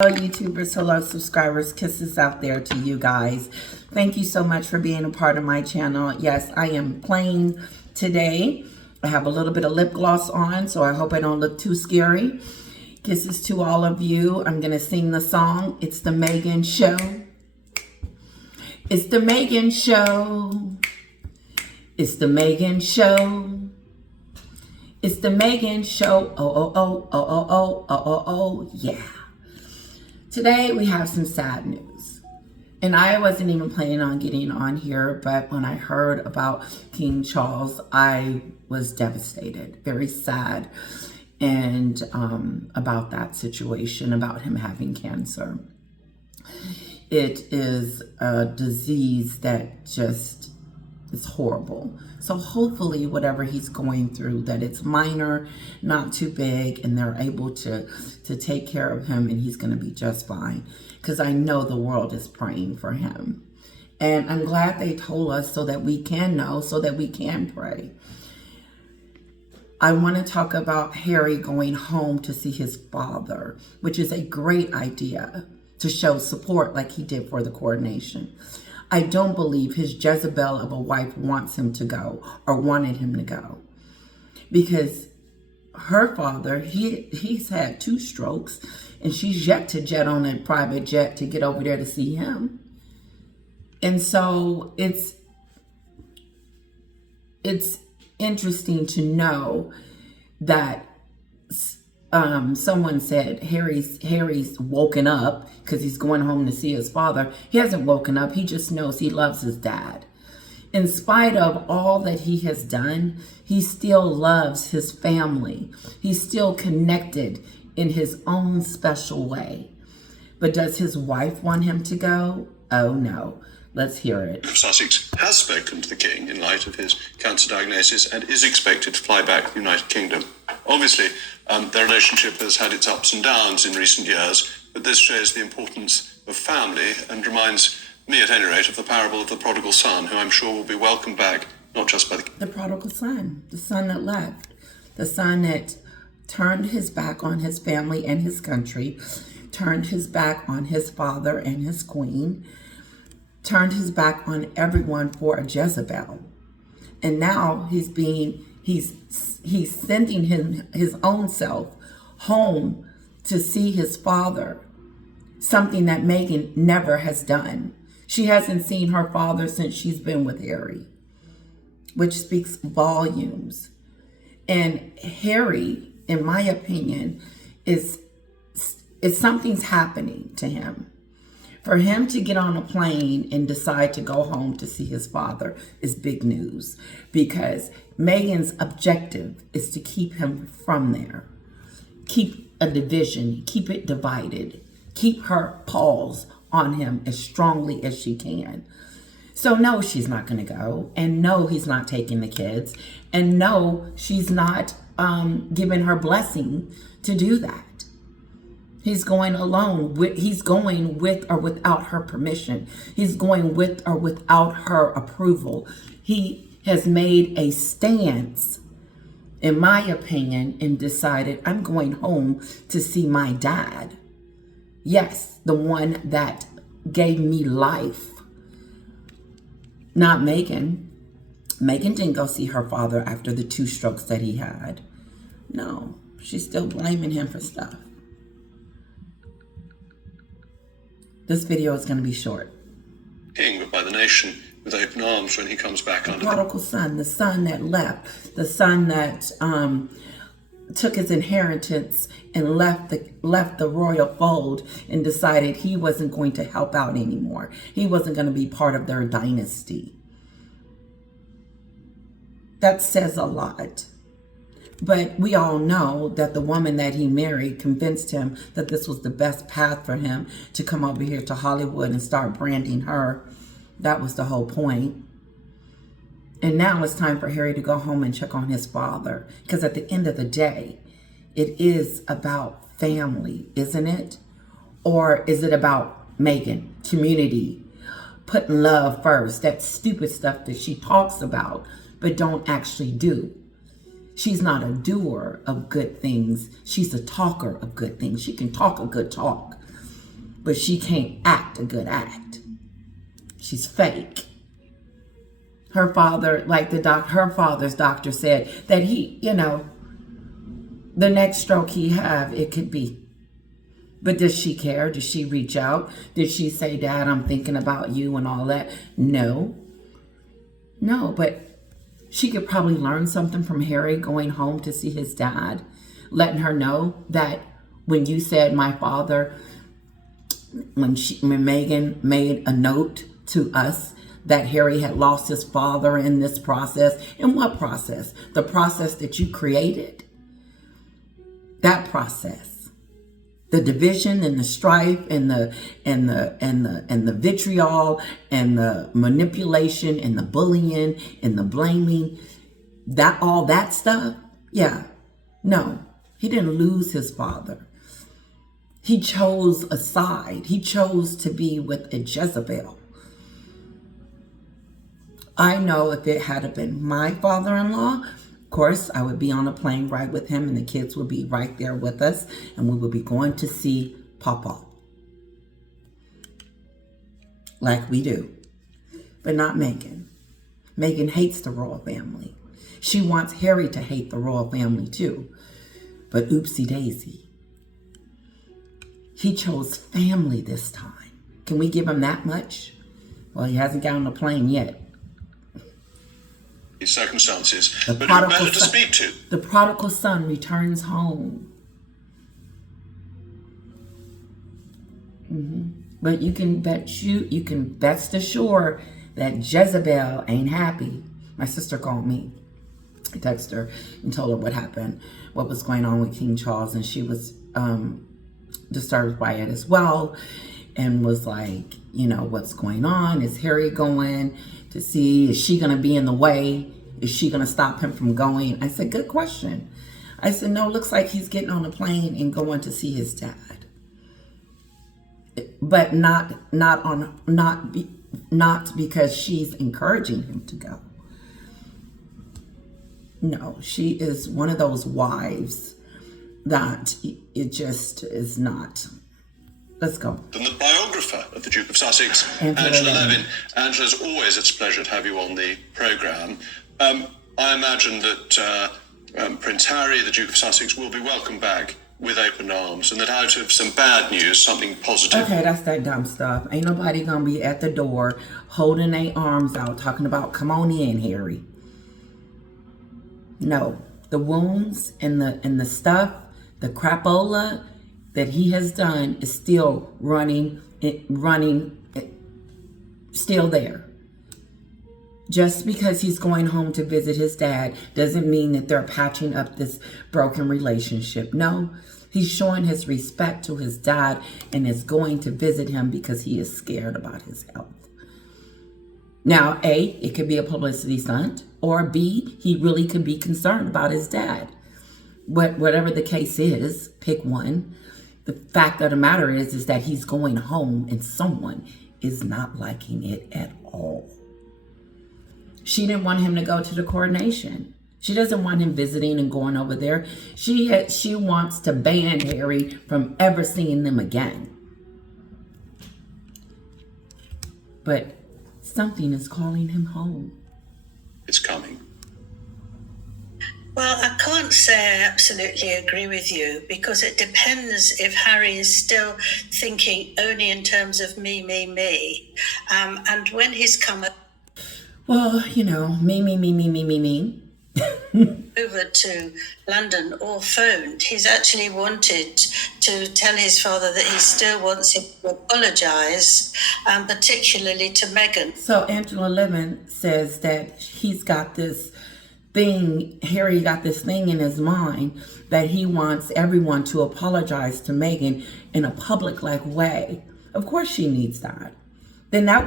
Hello YouTubers, hello subscribers, kisses out there to you guys. Thank you so much for being a part of my channel. Yes, I am playing today. I have a little bit of lip gloss on, so I hope I don't look too scary. Kisses to all of you. I'm going to sing the song. It's the Mehgan Show. It's the Mehgan Show. It's the Mehgan Show. It's the Mehgan Show. Oh, yeah. Today we have some sad news, and I wasn't even planning on getting on here, but when I heard about King Charles, I was devastated, very sad, and about that situation, about him having cancer. It is a disease that just is horrible. So hopefully whatever he's going through, that it's minor, not too big, and they're able to take care of him, and he's going to be just fine. Because I know the world is praying for him. And I'm glad they told us so that we can know, so that we can pray. I want to talk about Harry going home to see his father, which is a great idea to show support like he did for the coronation. I don't believe his Jezebel of a wife wants him to go or wanted him to go, because her father, he's had 2 strokes, and she's yet to jet on a private jet to get over there to see him. And so it's interesting to know that someone said Harry's woken up because he's going home to see his father. He hasn't woken up. He just knows he loves his dad. In spite of all that he has done, he still loves his family. He's still connected in his own special way. But does his wife want him to go? Oh no. Let's hear it. Sussex has spoken to the King in light of his cancer diagnosis and is expected to fly back to the United Kingdom. Obviously, their relationship has had its ups and downs in recent years, but this shows the importance of family and reminds me, at any rate, of the parable of the prodigal son, who I'm sure will be welcomed back, not just by the prodigal son, the son that left, the son that turned his back on his family and his country, turned his back on his father and his queen, turned his back on everyone for a Jezebel. And now he's sending his own self home to see his father, something that Mehgan never has done. She hasn't seen her father since she's been with Harry, which speaks volumes. And Harry, in my opinion, is something's happening to him. For him to get on a plane and decide to go home to see his father is big news, because Mehgan's objective is to keep him from there. Keep a division, keep it divided, keep her paws on him as strongly as she can. So no, she's not going to go, and no, he's not taking the kids, and no, she's not giving her blessing to do that. He's going alone. He's going with or without her permission. He's going with or without her approval. He has made a stance, in my opinion, and decided, I'm going home to see my dad. Yes, the one that gave me life. Not Mehgan. Mehgan didn't go see her father after the 2 strokes that he had. No, she's still blaming him for stuff. This video is going to be short. King, but by the nation with open arms when he comes back under the prodigal son, the son that left, the son that took his inheritance and left the royal fold and decided he wasn't going to help out anymore. He wasn't going to be part of their dynasty. That says a lot. But we all know that the woman that he married convinced him that this was the best path for him to come over here to Hollywood and start branding her. That was the whole point. And now it's time for Harry to go home and check on his father. Because at the end of the day, it is about family, isn't it? Or is it about Mehgan, community, putting love first? That stupid stuff that she talks about but don't actually do. She's not a doer of good things. She's a talker of good things. She can talk a good talk, but she can't act a good act. She's fake. Her father, like her father's doctor said that he, the next stroke he have, it could be. But does she care? Does she reach out? Did she say, Dad, I'm thinking about you and all that? No, but she could probably learn something from Harry going home to see his dad, letting her know that when you said my father, when Mehgan made a note to us that Harry had lost his father in this process. In what process? The process that you created. That process. The division and the strife and the vitriol and the manipulation and the bullying and the blaming, all that stuff. Yeah. No, he didn't lose his father. He chose a side. He chose to be with a Jezebel. I know if it had been my father-in-law, of course, I would be on a plane ride with him and the kids would be right there with us and we would be going to see Papa. Like we do. But not Mehgan. Mehgan hates the royal family. She wants Harry to hate the royal family too. But oopsie daisy. He chose family this time. Can we give him that much? Well, he hasn't gotten on a plane yet. These circumstances, but you're better to speak to. The prodigal son returns home. But you can best assured that Jezebel ain't happy. My sister called me. I texted her and told her what happened, what was going on with King Charles, and she was disturbed by it as well, and was like, what's going on? Is Harry going to see? Is she going to be in the way? Is she going to stop him from going? I said, good question. I said, no, looks like he's getting on a plane and going to see his dad. But not because she's encouraging him to go. No, she is one of those wives that it just is not. Let's go. Than the biographer of the Duke of Sussex, Angela Levin. Angela, it's always a pleasure to have you on the programme. I imagine that Prince Harry, the Duke of Sussex, will be welcomed back with open arms, and that out of some bad news, something positive. Okay, that's that dumb stuff. Ain't nobody gonna be at the door holding their arms out, talking about, come on in, Harry. No, the wounds and the stuff, the crapola that he has done is still running, still there. Just because he's going home to visit his dad doesn't mean that they're patching up this broken relationship. No, he's showing his respect to his dad and is going to visit him because he is scared about his health. Now, A, it could be a publicity stunt, or B, he really could be concerned about his dad. But whatever the case is, pick one. The fact of the matter is that he's going home and someone is not liking it at all. She didn't want him to go to the coronation. She doesn't want him visiting and going over there. She wants to ban Harry from ever seeing them again. But something is calling him home. It's coming. Well, I can't say I absolutely agree with you, because it depends if Harry is still thinking only in terms of me. And when he's come well, me. over to London or phoned, he's actually wanted to tell his father that he still wants him to apologise, particularly to Mehgan. So Angela Levin says that he's got this thing, Harry got this thing in his mind that he wants everyone to apologize to Mehgan in a public-like way. Of course she needs that. Then that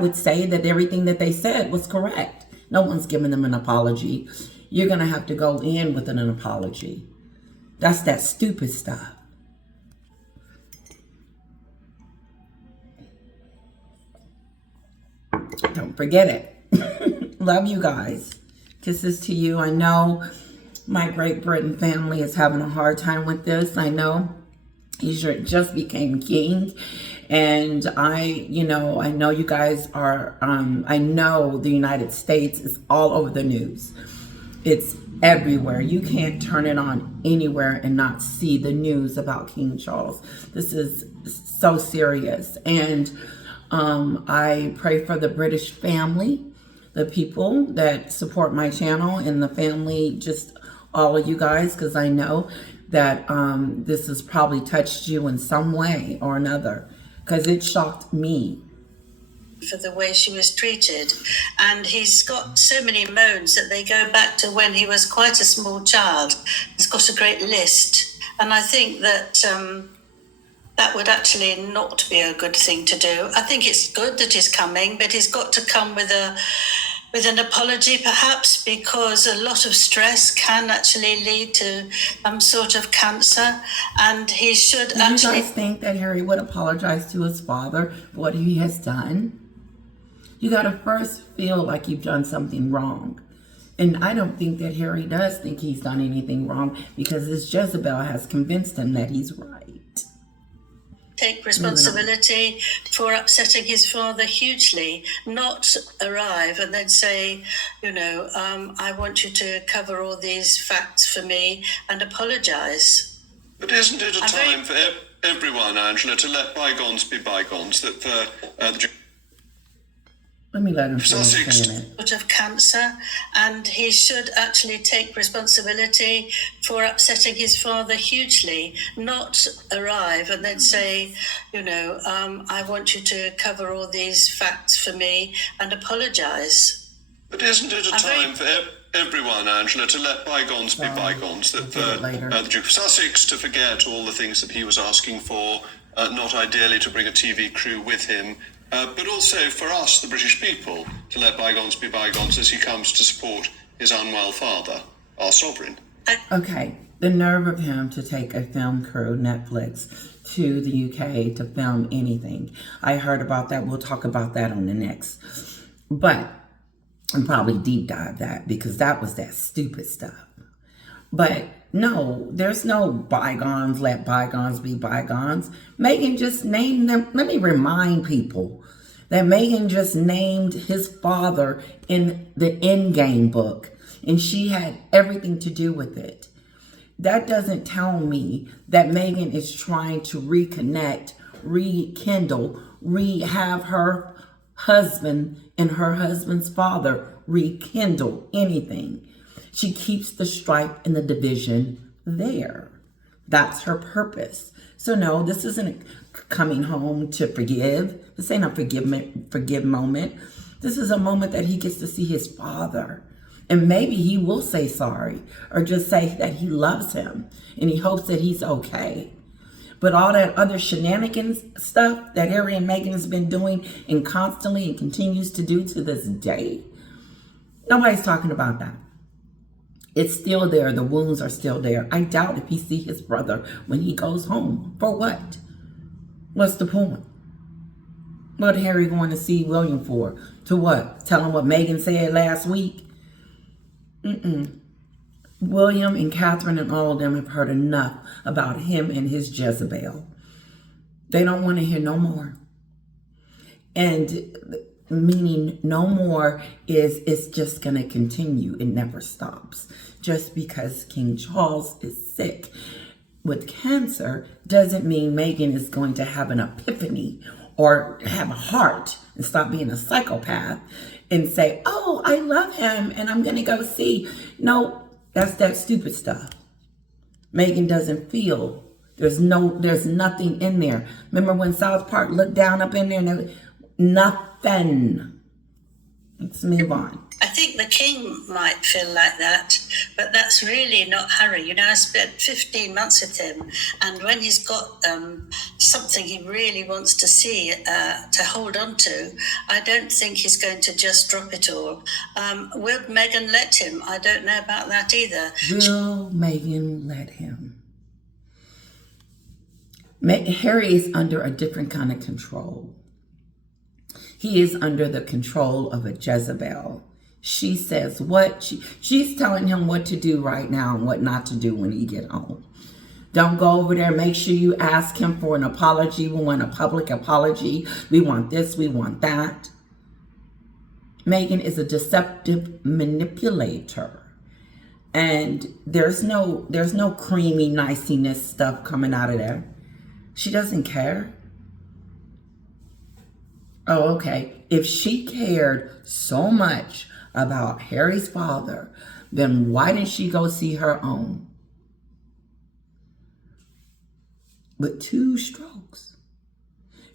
would say that everything that they said was correct. No one's giving them an apology. You're going to have to go in with an apology. That's that stupid stuff. Don't forget it. Love you guys. Kisses to you. I know my Great Britain family is having a hard time with this. I know. just became king. And I know you guys are, I know the United States is all over the news. It's everywhere. You can't turn it on anywhere and not see the news about King Charles. This is so serious. And I pray for the British family, the people that support my channel, and the family, just all of you guys, because I know that this has probably touched you in some way or another, because it shocked me. For the way she was treated. And he's got so many moans that they go back to when he was quite a small child. He's got a great list. And I think that that would actually not be a good thing to do. I think it's good that he's coming, but he's got to come with an apology, perhaps, because a lot of stress can actually lead to some sort of cancer, and he should Do actually... you guys think that Harry would apologize to his father for what he has done? You got to first feel like you've done something wrong. And I don't think that Harry does think he's done anything wrong, because this Jezebel has convinced him that he's right. Take responsibility for upsetting his father hugely, not arrive and then say, I want you to cover all these facts for me and apologise. But isn't it a time for everyone, Angela, to let bygones be bygones? That the Let me let him finish. Sort of cancer, and he should actually take responsibility for upsetting his father hugely, not arrive and then say, I want you to cover all these facts for me and apologise. But isn't it a time for everyone, Angela, to let bygones be bygones? That the Duke of Sussex to forget all the things that he was asking for, not ideally to bring a TV crew with him, but also for us, the British people, to let bygones be bygones as he comes to support his unwell father, our sovereign. Okay, the nerve of him to take a film crew, Netflix, to the UK to film anything. I heard about that. We'll talk about that on the next. But and probably deep dive that, because that was that stupid stuff. But no, there's no bygones, let bygones be bygones. Mehgan just named them. Let me remind people that Mehgan just named his father in the Endgame book, and she had everything to do with it. That doesn't tell me that Mehgan is trying to reconnect, rekindle, have her husband and her husband's father rekindle anything. She keeps the strife and the division there. That's her purpose. So no, this isn't coming home to forgive. This ain't a forgive moment. This is a moment that he gets to see his father. And maybe he will say sorry, or just say that he loves him and he hopes that he's okay. But all that other shenanigans stuff that Harry and Mehgan has been doing and constantly and continues to do to this day, nobody's talking about that. It's still there. The wounds are still there. I doubt if he sees his brother when he goes home. For what? What's the point? What Harry going to see William for? To what? Tell him what Mehgan said last week? William and Catherine and all of them have heard enough about him and his Jezebel. They don't want to hear no more. And meaning no more is it's just going to continue. It never stops. Just because King Charles is sick with cancer doesn't mean Mehgan is going to have an epiphany or have a heart and stop being a psychopath and say, oh, I love him and I'm going to go see. No, that's that stupid stuff. Mehgan doesn't feel. There's nothing in there. Remember when South Park looked down up in there and nothing. Let's move on. I think the king might feel like that, but that's really not Harry. I spent 15 months with him, and when he's got something he really wants to see, to hold on to, I don't think he's going to just drop it all. Will Mehgan let him? I don't know about that either. Will Mehgan let him? Harry is under a different kind of control. He is under the control of a Jezebel. She says what she's telling him what to do right now and what not to do when he get home. Don't go over there. Make sure you ask him for an apology. We want a public apology. We want this. We want that. Mehgan is a deceptive manipulator. And there's no creamy niceness stuff coming out of there. She doesn't care. Oh, okay. If she cared so much about Harry's father, then why didn't she go see her own? With 2 strokes.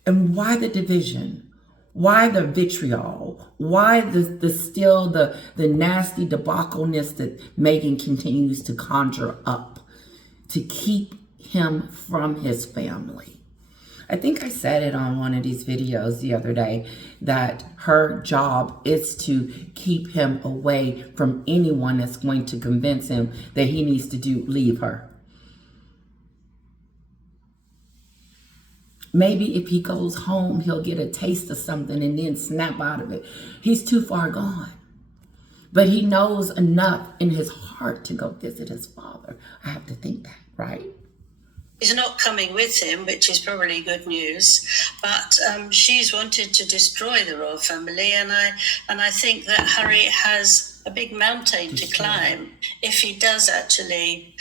And why the division? Why the vitriol? Why the nasty debacleness that Mehgan continues to conjure up to keep him from his family? I think I said it on one of these videos the other day that her job is to keep him away from anyone that's going to convince him that he needs to leave her. Maybe if he goes home, he'll get a taste of something and then snap out of it. He's too far gone. But he knows enough in his heart to go visit his father. I have to think that, right? He's not coming with him, which is probably good news. But she's wanted to destroy the royal family, and I think that Harry has a big mountain to climb if he does actually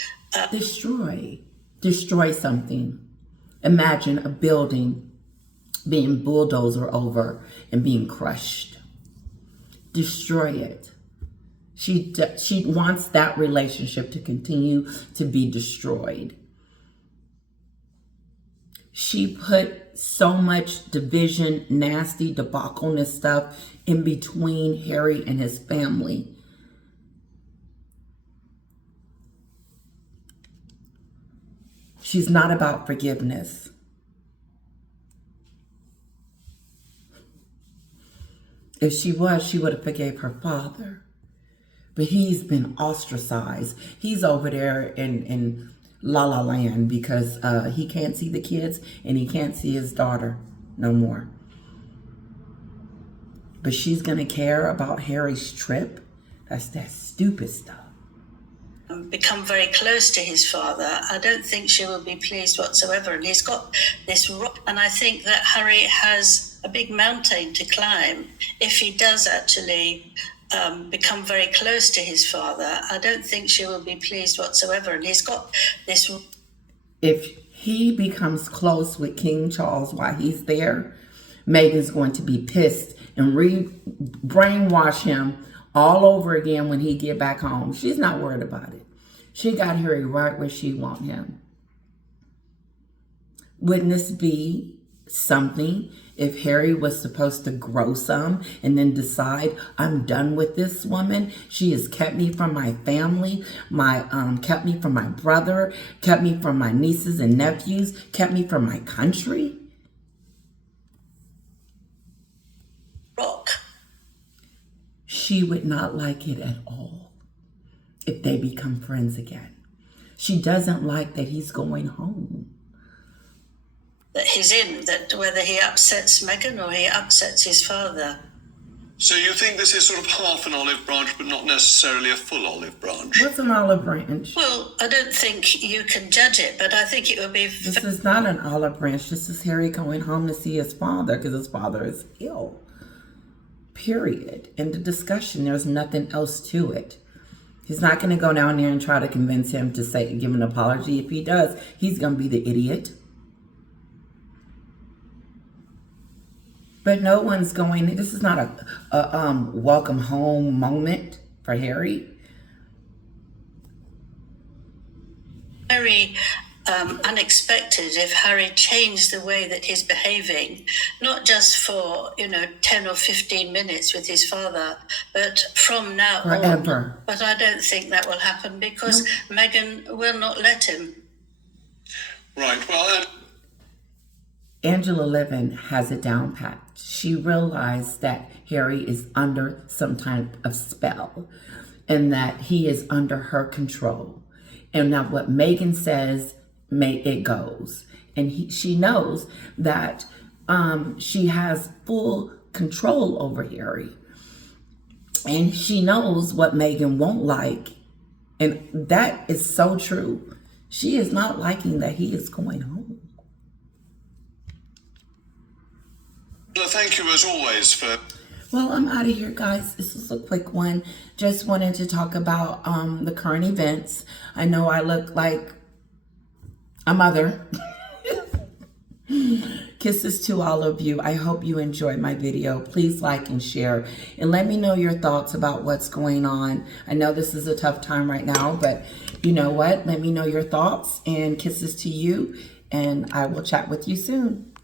destroy something. Imagine a building being bulldozed over and being crushed. Destroy it. She wants that relationship to continue to be destroyed. She put so much division, nasty, debacleness stuff in between Harry and his family. She's not about forgiveness. If she was, she would have forgave her father. But he's been ostracized. He's over there in La La Land because he can't see the kids and he can't see his daughter no more. But she's going to care about Harry's trip? That's that stupid stuff. Become very close to his father. I don't think she will be pleased whatsoever. And he's got this rock. And I think that Harry has a big mountain to climb if he does actually become very close to his father. I don't think she will be pleased whatsoever. And he's got this. If he becomes close with King Charles while he's there, Mehgan's going to be pissed and brainwash him all over again when he get back home. She's not worried about it. She got Harry right where she want him. Wouldn't this be something if Harry was supposed to grow some and then decide, I'm done with this woman. She has kept me from my family, kept me from my brother, kept me from my nieces and nephews, kept me from my country? Rock. She would not like it at all if they become friends again. She doesn't like that he's going home. That he's in, that whether he upsets Mehgan or he upsets his father. So you think this is sort of half an olive branch, but not necessarily a full olive branch? What's an olive branch? Well, I don't think you can judge it, but I think it would be... This is not an olive branch. This is Harry going home to see his father because his father is ill. Period. In the discussion, there's nothing else to it. He's not going to go down there and try to convince him to give an apology. If he does, he's going to be the idiot. But no one's going, this is not a welcome home moment for Harry. Very unexpected if Harry changed the way that he's behaving, not just for, 10 or 15 minutes with his father, but from now Forever. on. But I don't think that will happen because Mehgan will not let him. Right, well... Angela Levin has it down pat. She realized that Harry is under some type of spell and that he is under her control. And now what Mehgan says, it goes. And she knows that she has full control over Harry. And she knows what Mehgan won't like. And that is so true. She is not liking that he is going home. Well, thank you as always for... Well, I'm out of here, guys. This is a quick one. Just wanted to talk about the current events. I know I look like a mother. Kisses to all of you. I hope you enjoyed my video. Please like and share. And let me know your thoughts about what's going on. I know this is a tough time right now, but you know what? Let me know your thoughts, and kisses to you. And I will chat with you soon.